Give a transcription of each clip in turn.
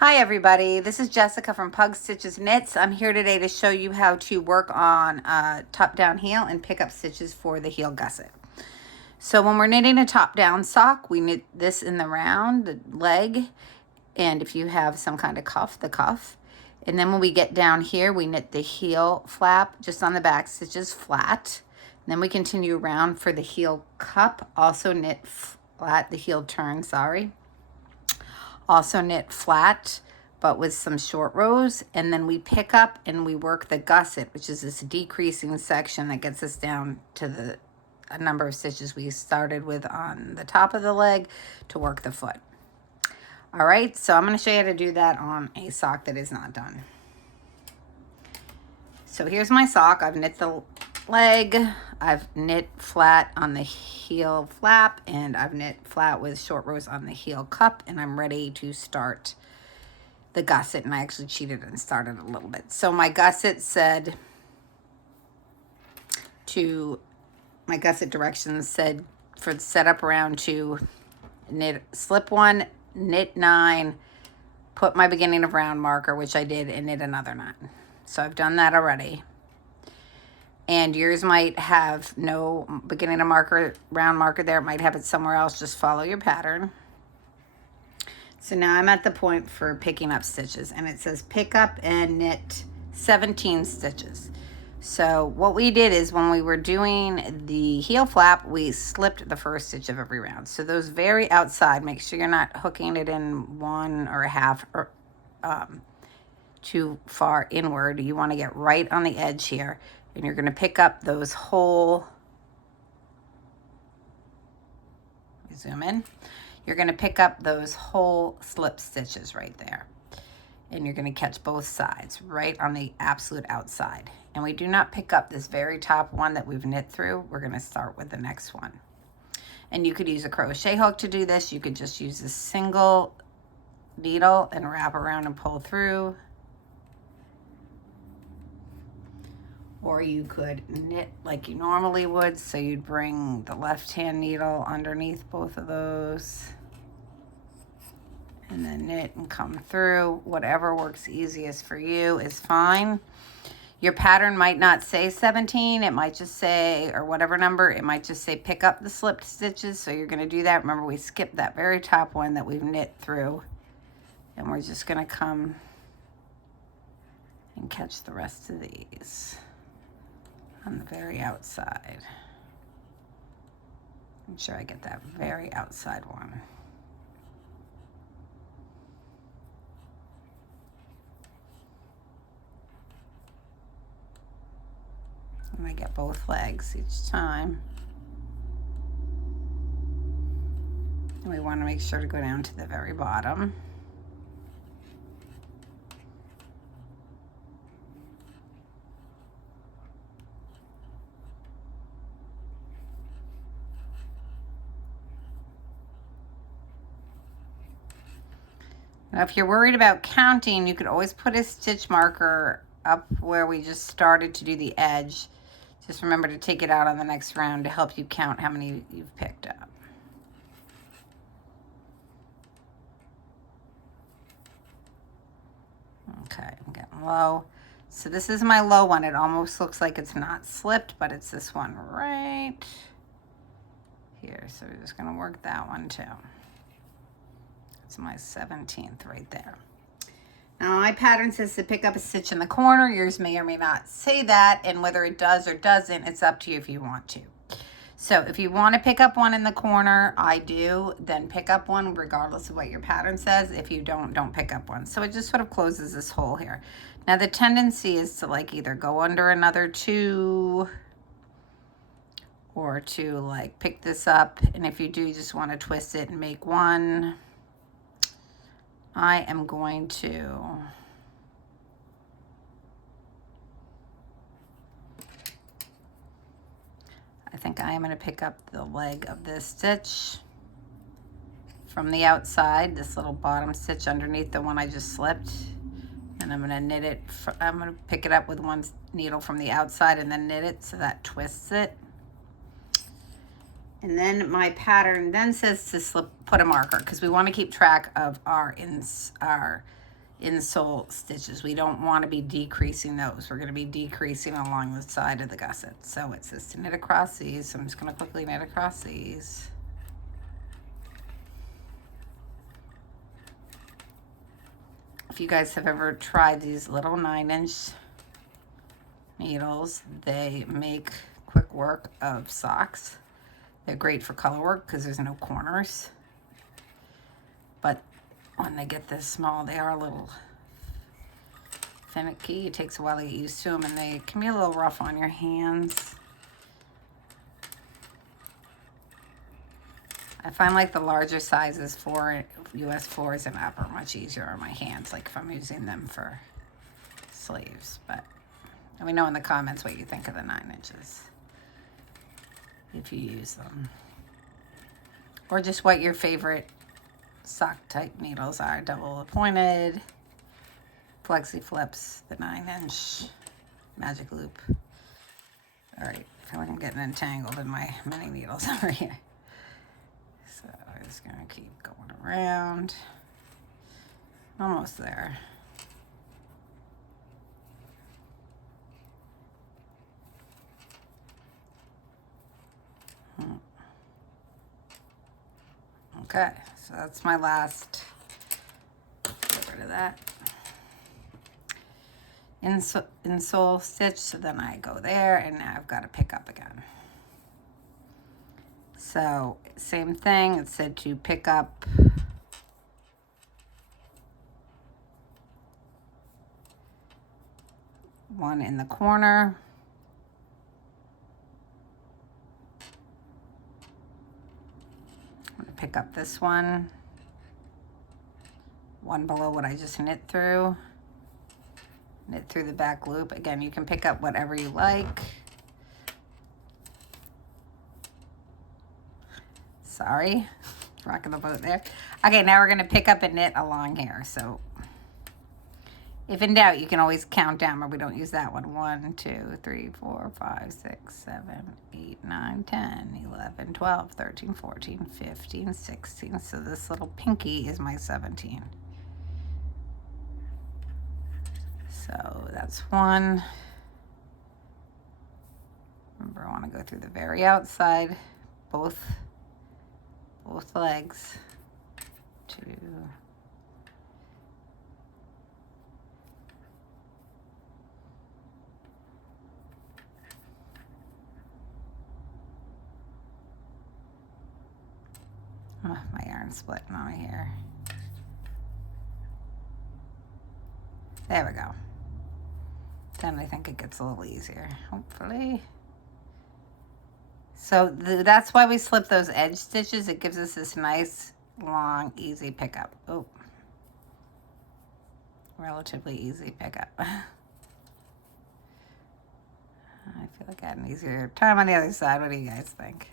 Hi everybody, this is Jessica from Pug Stitches Knits. I'm here today to show you how to work on top down heel and pick up stitches for the heel gusset. So when we're knitting a top down sock, we knit this in the round, the leg, and if you have some kind of cuff, the cuff. And then when we get down here, we knit the heel flap just on the back stitches flat. And then we continue around for the heel cup, also knit flat, the heel turn, sorry. Also knit flat, but with some short rows, and then we pick up and we work the gusset, which is this decreasing section that gets us down to the number of stitches we started with on the top of the leg to work the foot. All right, so I'm going to show you how to do that on a sock that is not done. So here's my sock. I've knit the leg, I've knit flat on the heel flap, and I've knit flat with short rows on the heel cup, and I'm ready to start the gusset. And I actually cheated and started a little bit. So my gusset directions said for the setup round 2, knit, slip 1, knit 9, put my beginning of round marker, which I did, and knit another 9. So I've done that already. And yours might have no beginning of marker, round marker there. It might have it somewhere else. Just follow your pattern. So now I'm at the point for picking up stitches. And it says pick up and knit 17 stitches. So what we did is when we were doing the heel flap, we slipped the first stitch of every round. So those very outside, make sure you're not hooking it in 1 or a half or too far inward. You want to get right on the edge here. And you're going to pick up those whole, zoom in, you're going to pick up those whole slip stitches right there. And you're going to catch both sides right on the absolute outside. And we do not pick up this very top one that we've knit through. We're going to start with the next one. And you could use a crochet hook to do this. You could just use a single needle and wrap around and pull through. Or you could knit like you normally would. So you'd bring the left-hand needle underneath both of those. And then knit and come through. Whatever works easiest for you is fine. Your pattern might not say 17. It might just say, or whatever number, it might just say pick up the slipped stitches. So you're going to do that. Remember, we skipped that very top one that we've knit through. And we're just going to come and catch the rest of these on the very outside. Make sure I get that very outside one. And I get both legs each time. And we want to make sure to go down to the very bottom. Now, if you're worried about counting, you could always put a stitch marker up where we just started to do the edge. Just remember to take it out on the next round to help you count how many you've picked up. Okay, I'm getting low. So this is my low one. It almost looks like it's not slipped, but it's this one right here. So we're just going to work that one too. It's my 17th right there. Now my pattern says to pick up a stitch in the corner. Yours may or may not say that, and whether it does or doesn't, it's up to you if you want to. So if you want to pick up one in the corner, I do, then pick up one regardless of what your pattern says. If you don't pick up one. So it just sort of closes this hole here. Now the tendency is to like either go under another 2 or to like pick this up. And if you do, you just want to twist it and make 1. I am going to pick up the leg of this stitch from the outside, this little bottom stitch underneath the one I just slipped, and I'm going to knit it. I'm going to pick it up with one needle from the outside and then knit it so that twists it. And then my pattern then says to put a marker, because we want to keep track of our insole stitches. We don't want to be decreasing those. We're going to be decreasing along the side of the gusset. So it says to knit across these. So I'm just going to quickly knit across these. If you guys have ever tried these little 9-inch needles, they make quick work of socks. They're great for color work because there's no corners. But when they get this small, they are a little finicky. It takes a while to get used to them, and they can be a little rough on your hands. I find like the larger sizes for US 4s and up are much easier on my hands, like if I'm using them for sleeves. But let me know in the comments what you think of the 9 inches, if you use them. Or just what your favorite sock type needles are. Double pointed, flexi flips, the 9-inch, magic loop. All right, I feel like I'm getting entangled in my mini needles over here. So I'm just gonna keep going around. Almost there. Okay, so that's my last. Get rid of that. Insole stitch, so then I go there, and now I've got to pick up again. So same thing, it said to pick up one in the corner. I'm going to pick up this one below what I just knit through the back loop. Again, you can pick up whatever you like. Sorry, rocking the boat there. Okay, now we're going to pick up and knit along here. So if in doubt, you can always count down, but we don't use that one. 1, 2, 3, 4, 5, 6, 7, 8, 9, 10, 11, 12, 13, 14, 15, 16. So this little pinky is my 17. So that's one. Remember, I want to go through the very outside, both legs. 2. Oh, my yarn's splitting on here. There we go. Then I think it gets a little easier, hopefully. So that's why we slip those edge stitches. It gives us this nice, long, easy pickup. Oh, relatively easy pickup. I feel like I had an easier time on the other side. What do you guys think?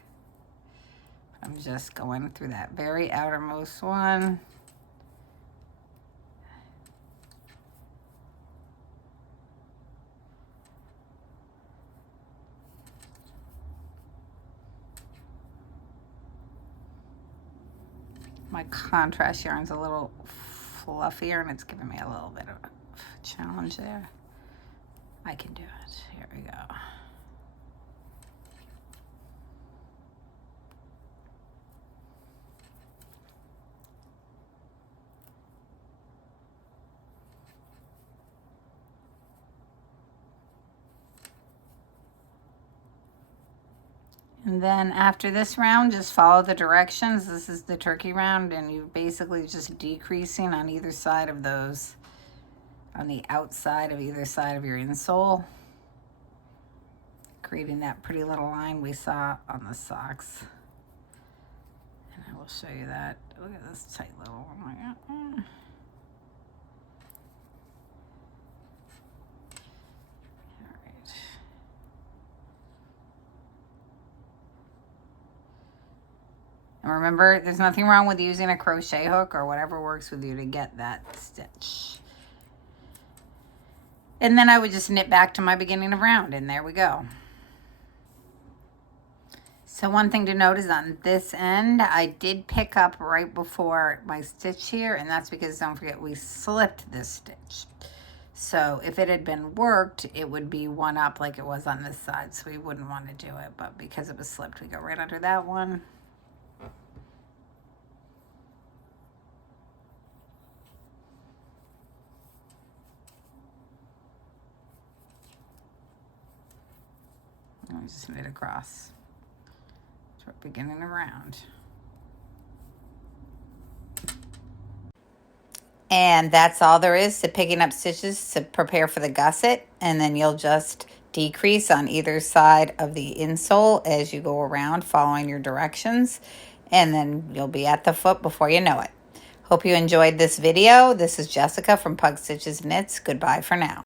I'm just going through that very outermost one. My contrast yarn's a little fluffier, and it's giving me a little bit of a challenge there. I can do it. Here we go. And then after this round, just follow the directions. This is the turkey round, and you're basically just decreasing on either side of those, on the outside of either side of your insole, creating that pretty little line we saw on the socks. And I will show you that. Look at this tight little one. And remember, there's nothing wrong with using a crochet hook or whatever works with you to get that stitch. And then I would just knit back to my beginning of round, and there we go. So one thing to note is on this end, I did pick up right before my stitch here, and that's because don't forget we slipped this stitch. So if it had been worked, it would be one up like it was on this side, so we wouldn't want to do it, but because it was slipped, we go right under that one. And we just knit across. So we're beginning around. And that's all there is to picking up stitches to prepare for the gusset. And then you'll just decrease on either side of the insole as you go around following your directions. And then you'll be at the foot before you know it. Hope you enjoyed this video. This is Jessica from Pug Stitches Knits. Goodbye for now.